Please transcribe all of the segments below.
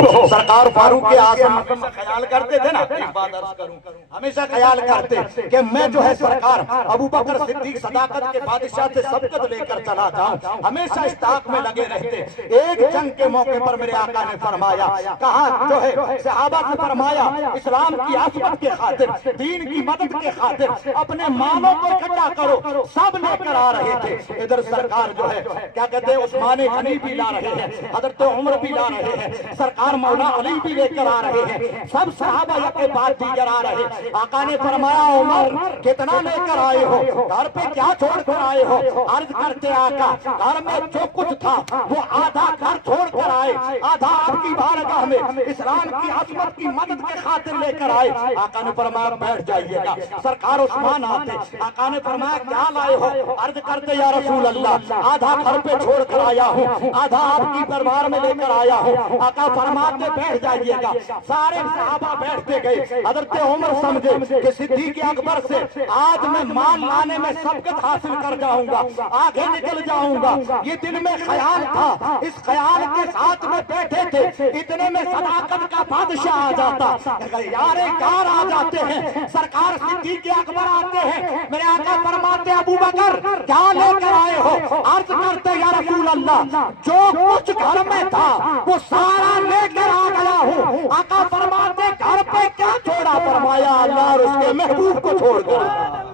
سرکار فاروق اعظم ہمیشہ خیال کرتے تھے نا، ایک بات عرض کروں، ہمیشہ خیال کرتے کہ میں جو ہے سرکار ابو بکر صدیق صداقت کے بادشاہ سے سبقت لے کر چلا جاؤں، ہمیشہ اشتاق میں لگے رہتے۔ ایک جنگ کے موقع پر میرے آقا نے فرمایا، کہا جو ہے صحابہ سے فرمایا اسلام کی عظمت کے خاطر، دین کی مدد کے خاطر اپنے مالوں کو اکٹھا کرو۔ سب لے کر آ رہے تھے، ادھر سرکار جو ہے کیا کہتے ہیں عثمان غنی بھی لا رہے ہیں، حضرت عمر بھی لا رہے ہیں، سرکار مولا علی بھی لے کر آ رہے ہیں، سب صحابہ کے بعد دیگر آ رہے ہیں۔ آقا نے فرمایا عمر کتنا لے کر آئے ہو، گھر پہ کیا چھوڑ کر آئے ہو؟ عرض کرتے آقا گھر میں جو کچھ تھا وہ آدھا گھر چھوڑ کر آئے، آدھا آپ کی بارگاہ میں اسلام کی عظمت کی مدد کے خاطر لے کر آئے۔ آقا نے فرمایا بیٹھ جائیے گا۔ سرکار عثمان آتے، آقا نے فرمایا کیا لائے ہو؟ عرض کرتے یا رسول اللہ آدھا گھر پہ چھوڑ کر آیا ہوں، آدھا آپ کی دربار میں لے کر آیا ہوں۔ آقا فرماتے بیٹھ جائیے گا۔ سارے صحابہ بیٹھتے گئے۔ حضرت عمر سمجھے کہ صدیق اکبر سے آج میں مال لانے میں سبقت حاصل کر جاؤں گا، آگے نکل جاؤں گا۔ یہ دل میں خیال تھا، اس خیال کے ساتھ میں بیٹھے تھے، اتنے میں صداقت کا بادشاہ آ جاتا، یارے کار آ جاتے ہیں، سرکار صدیق اکبر آتے ہیں۔ میرے آقا فرماتے ابو بکر کیا لے کر آئے ہو؟ عرض کرتے یا رسول اللہ جو کچھ گھر میں تھا وہ سارا لے کر آ گیا ہوں۔ آقا فرماتے گھر پہ کیا چھوڑا؟ فرمایا اللہ اور اس کے محبوب کو چھوڑ کر۔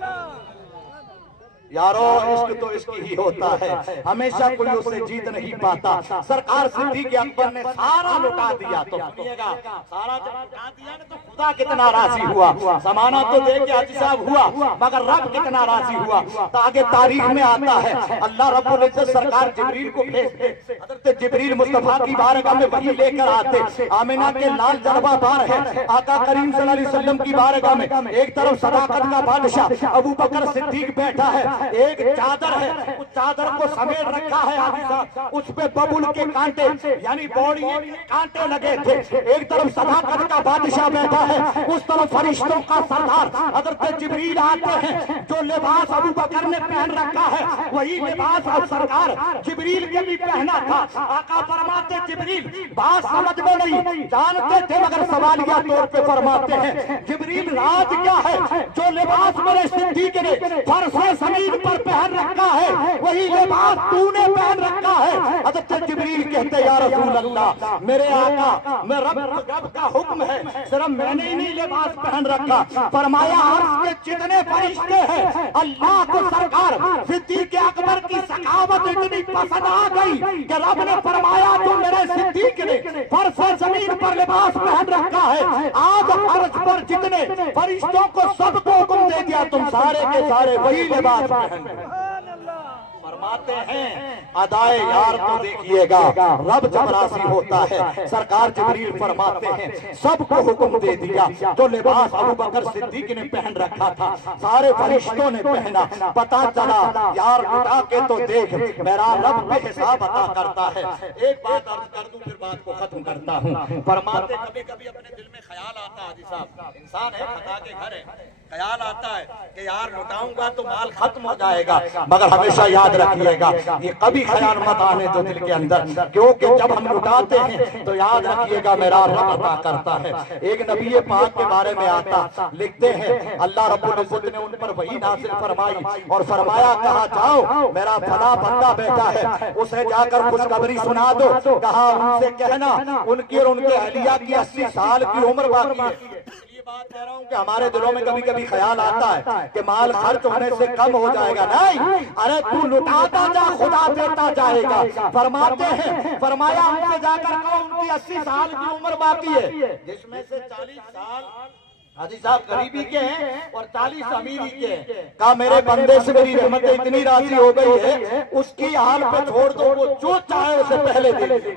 یارو عشق تو عشق ہی ہوتا ہے، ہمیشہ کوئی اسے جیت نہیں پاتا۔ سرکار صدیق اکبر نے سارا لٹا دیا، تو سنیے گا سارا جب لٹا دیا نا تو خدا کتنا راضی ہوا۔ زمانہ تو دیکھ کے حاجی صاحب ہوا مگر رب کتنا راضی ہوا۔ تو آگے تاریخ میں آتا ہے اللہ رب العزت سرکار جبریل کو بھیجتے، حضرت جبریل مصطفیٰ کی بارگاہ میں وحی لے کر آتے۔ آمینہ کے لال جربہ بار ہے، آقا کریم صلی اللہ علیہ وسلم کی بارگاہ میں ایک طرف صداقت کا بادشاہ ابو بکر صدیق بیٹھا ہے، ایک چادر ہے، اس چادر کو سمیٹ رکھا ہے حاجی صاحب، اس پہ ببول کے کانٹے یعنی بوڑی کے کانٹے لگے تھے۔ ایک طرف صداقت کا بادشاہ بیٹھا ہے، اس طرف فرشتوں کا سردار حضرت جبریل آتے ہیں۔ جو لباس ابو بکر نے پہن رکھا ہے وہی لباس اب سرکار جبریل کے بھی پہنا تھا۔ آقا فرماتے جبریل بات سمجھ میں نہیں جانتے تھے مگر سوالیہ طور پہ فرماتے ہیں جبریل راز کیا ہے؟ جو لباس میرے صدیق نے فرش زمین پر پہن رکھا ہے وہی لباس تو نے پہن رکھا ہے۔ حضرت جبریل کہتے یا رسول اللہ میرے آقا میں رب کا حکم ہے، صرف میں نے ہی نہیں لباس پہن رکھا۔ فرمایا عرش کے جتنے فرشتے ہیں اللہ کو سرکار صدیق اکبر کی سخاوت اتنی پسند آ گئی کہ رب نے فرمایا تو میرے صدیق نے فرش زمین پر لباس پہن رکھا ہے، آج عرش پر جتنے فرشتوں کو سب کو حکم دے دیا تم سارے کے سارے وہی لباس پہن۔ فرماتے ہیں ادائے یار تو دیکھیے گا رب جب راضی ہوتا ہے۔ سرکار جبریل فرماتے ہیں سب کو حکم دے دیا، جو لباس ابو بکر صدیق نے پہن رکھا تھا سارے فرشتوں نے پہنا۔ پتا چلا یار اٹھا کے تو دیکھ میرا رب بے حساب عطا کرتا ہے۔ ایک بات عرض کر دوں پھر بات کو ختم کرتا ہوں۔ فرماتے کبھی کبھی اپنے دل میں خیال آتا ہے حاجی صاحب، انسان ہے خطا کے گھر ہے، خیال آتا ہے کہ یار لٹاؤں گا تو مال ختم ہو جائے گا، مگر ہمیشہ یاد رکھیے گا یہ کبھی خیال مت آنے دو دل کے اندر، کیونکہ جب ہم لٹاتے ہیں تو یاد رکھیے گا میرا رب عطا کرتا ہے۔ ایک نبی پاک کے بارے میں آتا لکھتے ہیں اللہ رب العزت نے ان پر وحی نازل فرمائی اور فرمایا کہا جاؤ میرا فلاں بندہ بیٹا ہے اسے جا کر خوشخبری سنا دو، کہا ان سے کہنا ان کی اور ان کے اہلیہ کی 80 سال کی عمر باقی ہے۔ بات کہہ رہا ہوں کہ ہمارے دلوں میں کبھی کبھی خیال آتا ہے کہ مال خرچ ہونے سے کم ہو جائے گا، نہیں، ارے تو لٹاتا جا خدا دیتا جائے گا۔ فرماتے ہیں فرمایا ان سے جا کر کہو ان کی 80 سال کی عمر باقی ہے، جس میں سے 40 سال حاجی صاحب غریبی کے ہیں اور 40 امیری کے ہیں۔ کہا میرے بندے سے میری رحمت اتنی راضی ہو گئی ہے اس کی حال پہ چھوڑ دو، وہ جو چاہے اسے پہلے دے دے۔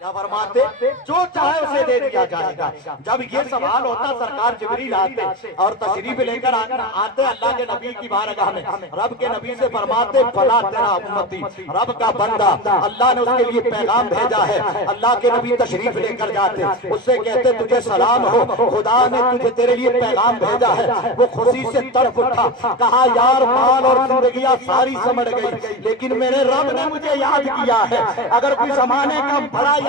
کیا فرماتے جو چاہے اسے دے دیا جائے گا۔ جب یہ سوال ہوتا سرکار جبریل آتے اور تشریف لے کر آتے اللہ کے نبی کی بارگاہ میں، رب کے نبی سے فرماتے فلا تیرا امتی، رب کا بندہ اللہ نے اس کے لیے پیغام بھیجا ہے۔ اللہ کے نبی تشریف لے کر جاتے اس سے کہتے تجھے سلام ہو، خدا نے تجھے تیرے لیے پیغام بھیجا ہے۔ وہ خوشی سے تڑپ اٹھا، کہا یار مال اور زندگیاں ساری سمجھ گئی لیکن میرے رب نے مجھے یاد کیا ہے۔ اگر کوئی زمانے کا بڑا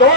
2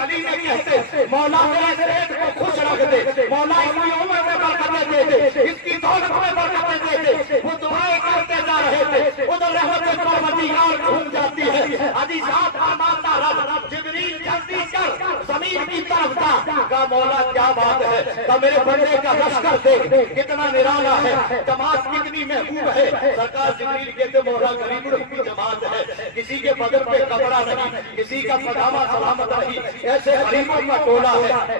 گلی میں کہتے مولا میرے پیٹ کو خوش رکھ دے، مولا اس کی عمر میں برکتیں دے دے، اس کی دولت میں برکتیں دے دے، وہ دعائیں کرتے جا رہے تھے، ادھر رحمت پروردگار گھوم جاتی ہے، عزیزات فرماتا رب جبریل جلدی کر زمین کی طرف جا، کہا مولا کیا بات ہے، کہا میرے بندے کا لشکر دیکھ کتنا نرالا ہے، جماعت کتنی محبوب ہے، سرکار جبریل کہتے مولا غریبوں کی جماعت ہے، کسی کے بدن پہ کپڑا نہیں، کسی کا پجامہ سلامت نہیں، ایسے غریبوں کا ٹولہ ہے،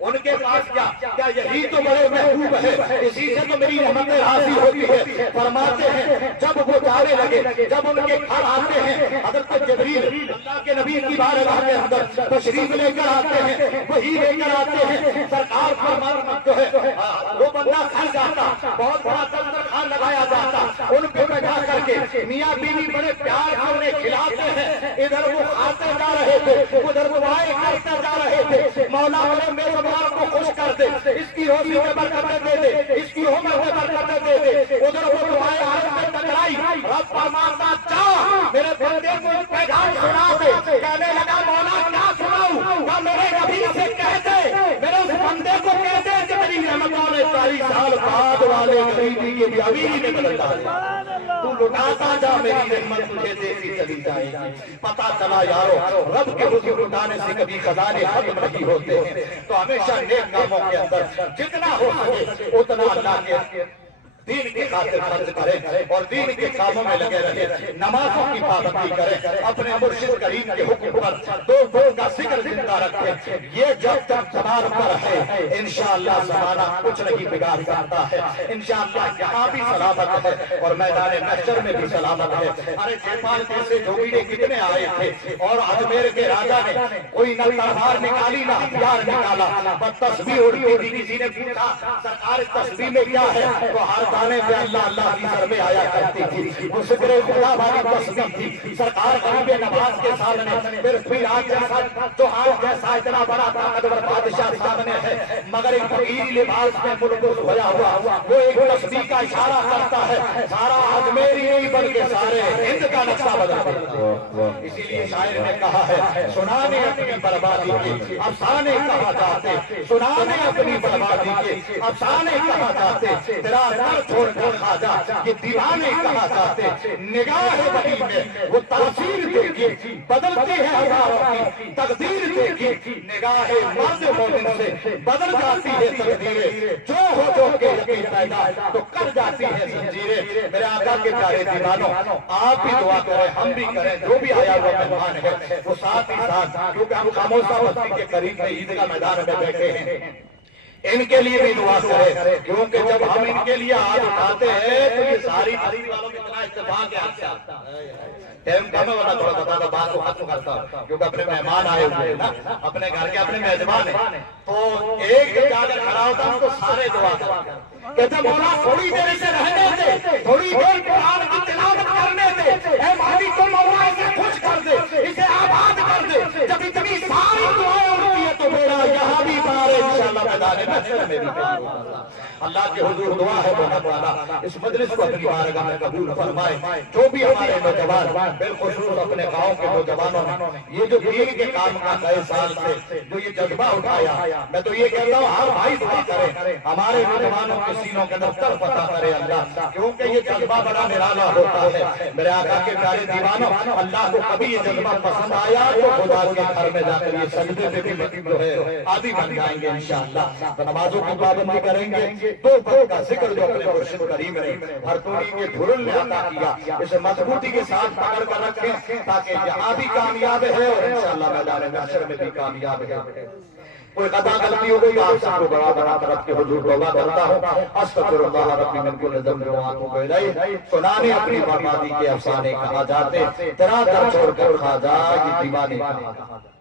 ان کے پاس کیا یہی تو بڑے محبوب ہے، اسی سے تو میری رحمت راضی ہوتی ہے۔ فرماتے ہیں جب وہ جانے لگے، جب ان کے گھر آتے ہیں، حضرت جبریل اللہ کے نبی کی بارگاہ کے اندر تشریف لے کر آتے ہیں، وہی لے کر آتے ہیں، سرکار فرماتے جو ہے وہ بندہ گھر جاتا، بہت بڑا دسترخوان لگایا جاتا، ان پہ بٹھا کر کے میاں بیوی بڑے پیار سے انہیں کھلاتے ہیں، ادھر وہ کھاتے جا رہے تھے، ادھر دعائیں کرتے جا رہے تھے، مولا میرے کو خوش کر دے، اس کی روزی میں برکتیں دے دے، اس کی عمر میں برکتیں دے دے، ادھر وہ دعائیں آئے میں ٹکرائی، رب فرماتا چاہ میرے بندے کو پیغام سنا دے، کہنے لگا مولا کیا سناؤں، کہا میرے نبی سے کہہ دے، میرے اس بندے کو کہہ دے کہ میری رحمتوں نے 40 سال بعد والے غریبی کے بھی امیر میں بدل ڈالے، تو لٹاتا جا میری رحمت تجھے دیتی چلی جائے گی۔ پتا چلا یارو رب کے حضور لٹانے سے کبھی خزانے ختم نہیں ہوتے ہیں، تو ہمیشہ نیک کاموں کے اندر جتنا ہو سکے اتنا اللہ کے دین کی خاطر خرچ کریں اور دین کے کاموں میں لگے رہے، نمازوں کی پابندی کریں، اپنے مرشد کریم کے حکم پر دو کا ذکر زندہ رکھیں، یہ جب تک زبان پر ہے انشاءاللہ زمانہ کچھ نہیں بگاڑ سکتا ہے، انشاءاللہ یہاں بھی سلامت ہے اور میدان محشر میں بھی سلامت ہے۔ ارے جیپال جیسے جوگیڑے کتنے آئے تھے اور اجمیر کے راجا نے کوئی نہ تلوار نکالی نہ ہتھیار نکالا، بس تسبیح اڑتی تھی، کسی نے پوچھا سرکار تسبیح میں کیا ہے، تو ہر دانے پہ اللہ اللہ کی ضربیں آیا کرتی تھی، وہ ذکر خدا والی تسبیح تھی، سرکار غریب نواز کے سامنے پھر بھی آج جیسا جو آج جیسا اتنا بڑا طاقتور بادشاہ سامنے ہے، مگر ایک فقیری لباس میں ملبوس ہویا ہوا، وہ ایک تسبیح کا اشارہ کرتا ہے، سارا اجمیر ہی نہیں بلکہ سارے ہند کا نقشہ بدل دیتا ہے۔ اسی لیے شاعر نے کہا ہے سنانے اپنی بربادی کے افسانے کہا جاتے، سنانے اپنی بربادی کے افسانے کہا جاتے، تیرا در چھوڑ کر خواجہ یہ دیوانے کہا جاتے، نگاہ وحی میں وہ تاثیر دیکھی بدلتی ہے ہزاروں کی تقدیر دیکھی، نگاہ مرد مومن سے بدل جاتی ہے تقدیریں، جو کے یقین پیدا تو کر جاتی ہے زنجیریں۔ میرے آقا کے پیارے دیوانوں آپ بھی دعا کریں، ہم بھی کریں، جو بھی آیا ہوا مہمان ہے وہ ساتھ ہی ساتھ، کیونکہ ہم خاموشہ بستی کے قریب میں عید کا میدان میں بیٹھے ہیں، ان کے لیے بھی دعا کریں، کیونکہ جب ہم ان کے لیے ہاتھ اٹھاتے ہیں تو یہ ساری بستی والوں میں اتنا اتفاق ہے۔ آپ سے ٹائم کم ہے ورنہ تھوڑا بتا دو، بات کو ختم کرتا ہوں، کیونکہ اپنے مہمان آئے ہوئے ہیں نا، اپنے گھر کے اپنے میزبان ہیں، تو ایک جا کر کھڑا ہوتا ہوں تو سارے دعا کرتے، کہتے مولا تھوڑی دیر اسے رہنے دے، تھوڑی دیر قرآن کی تلاوت کرنے دے، اے مالک تو مولا اسے خوش کر دے، اسے آباد کر دے، جب اتنی ساری دعائیں ہوتی ہے تو میرا یہاں بھی پارے انشاءاللہ میدان محشر میں بھی قبول ہوگا۔ اللہ کے حضور دعا ہے مولا تعالیٰ اس مجلس کو اپنی بارگاہ میں قبول فرمائے، جو بھی ہمارے نوجوان بالخصوص اپنے گاؤں کے نوجوانوں نے یہ جو دین کے کام کا کئی سال سے جو یہ جذبہ اٹھایا، میں تو یہ کہتا ہوں ہر بھائی دعا کرے، ہمارے نوجوانوں کے سینوں کے دفتر پتہ کرے اللہ، کیونکہ یہ جذبہ بڑا نرالا ہوتا ہے۔ میرے آقا کے پیارے دیوانوں اللہ کو کبھی یہ جذبہ پسند آیا تو خدا کے گھر میں جا کر یہ سجدے پہ بھی جو ہے عادی بن جائیں گے انشاءاللہ، تو نمازوں کی پابندی کریں گے، دو وقت کا ذکر جو اپنے مرشد کریم نے ہر توڑی کے دھرل نے عطا کیا، اسے مضبوطی کے ساتھ پکڑ کر رکھیں تاکہ یہاں بھی کامیاب ہے اور انشاءاللہ میدان محشر میں بھی کامیاب ہے۔ کوئی خطا غلطی ہو گئی تو آپ سب کو بڑا بڑا طرف کے حضور توبہ کرتا ہوں، استغفر اللہ ربی من کل ذنب واتوب الیہ۔ سنانے اپنی بربادی کے افسانے کہا جاتے، تیرا در چھوڑ کر خواجہ یہ دیوانے کہا جاتے۔